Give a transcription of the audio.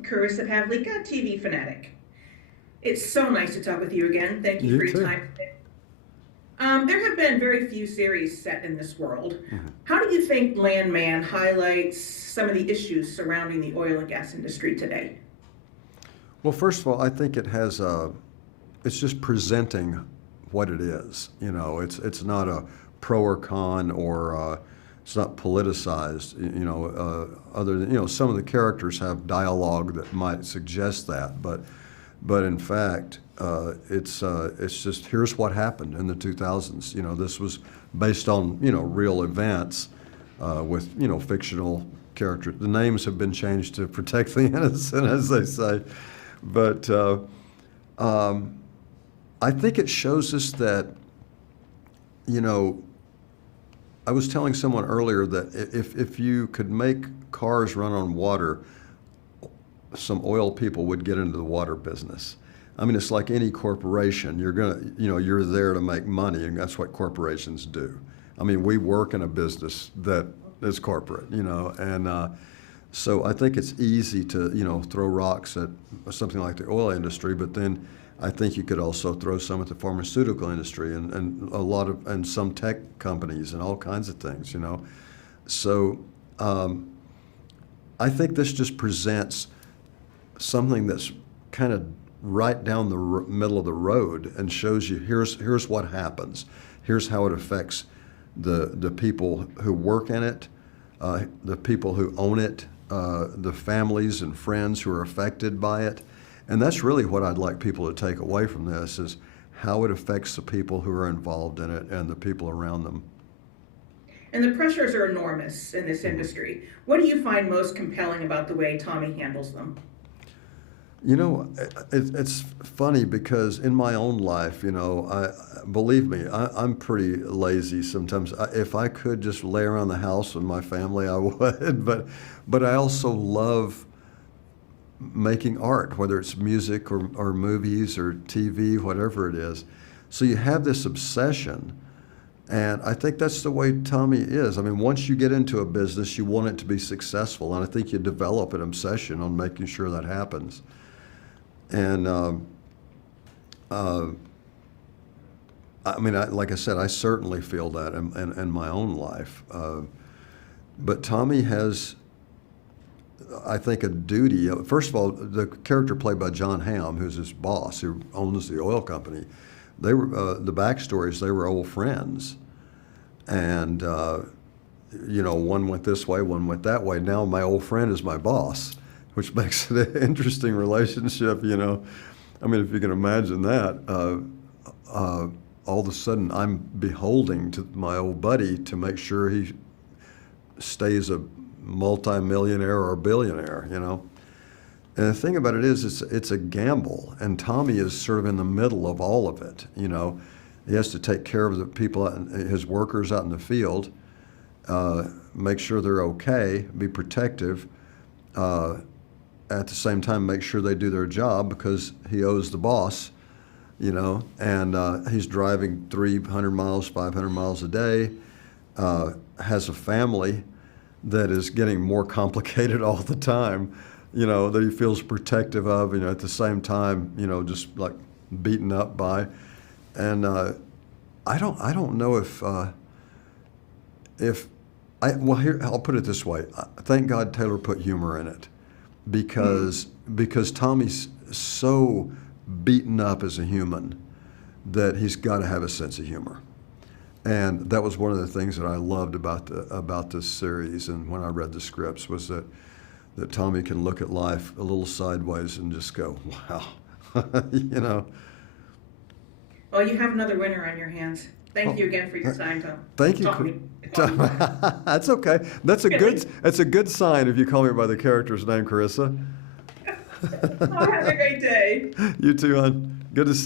Carissa Pavlika, TV Fanatic. It's so nice to talk with you again. Thank you You for your too. time today. There have been very few series set in this world. How do you think Landman highlights some of the issues surrounding the oil and gas industry today? Well, first of all, I think it's just presenting what it is. It's not a pro or con, or it's not politicized. Other than some of the characters have dialogue that might suggest that, but in fact, it's just here's what happened in the 2000s. This was based on real events with fictional characters. The names have been changed to protect the innocent, as they say, but I think it shows us that I was telling someone earlier that if you could make cars run on water, some oil people would get into the water business. I mean, it's like any corporation. You're there to make money, and that's what corporations do. I mean, we work in a business that is corporate, and so I think it's easy to, throw rocks at something like the oil industry, but then I think you could also throw some at the pharmaceutical industry and some tech companies and all kinds of things, So I think this just presents something that's kind of right down the middle of the road and shows you here's what happens. Here's how it affects the people who work in it, the people who own it, the families and friends who are affected by it. And that's really what I'd like people to take away from this, is how it affects the people who are involved in it and the people around them. And the pressures are enormous in this industry. What do you find most compelling about the way Tommy handles them? It's funny because in my own life, believe me, I'm pretty lazy sometimes. If I could just lay around the house with my family, I would. But I also love making art, whether it's music or movies or TV, whatever it is. So you have this obsession, and I think that's the way Tommy is. I mean, once you get into a business, you want it to be successful, and I think you develop an obsession on making sure that happens. And I mean, like I said, I certainly feel that in my own life. But Tommy has, I think, a duty. First of all, the character played by John Hamm, who's his boss, who owns the oil company, they were the backstories. They were old friends, and one went this way, one went that way. Now my old friend is my boss, which makes it an interesting relationship. I mean, if you can imagine that. All of a sudden, I'm beholding to my old buddy to make sure he stays a multi-millionaire or a billionaire, And the thing about it is, it's a gamble, and Tommy is sort of in the middle of all of it. He has to take care of the people, his workers out in the field, make sure they're okay, be protective, at the same time make sure they do their job because he owes the boss, and he's driving 300 miles, 500 miles a day, has a family that is getting more complicated all the time, that he feels protective of, at the same time, just like beaten up by. And I don't know well, here, I'll put it this way. Thank God Taylor put humor in it, because Tommy's so beaten up as a human that he's got to have a sense of humor. And that was one of the things that I loved about this series, and when I read the scripts, was that Tommy can look at life a little sideways and just go, wow, Well, you have another winner on your hands. Thank you again for your time, Tom. Thank you. Tommy. That's okay. That's a good sign if you call me by the character's name, Carissa. Oh, have a great day. You too, hon. Good to see you.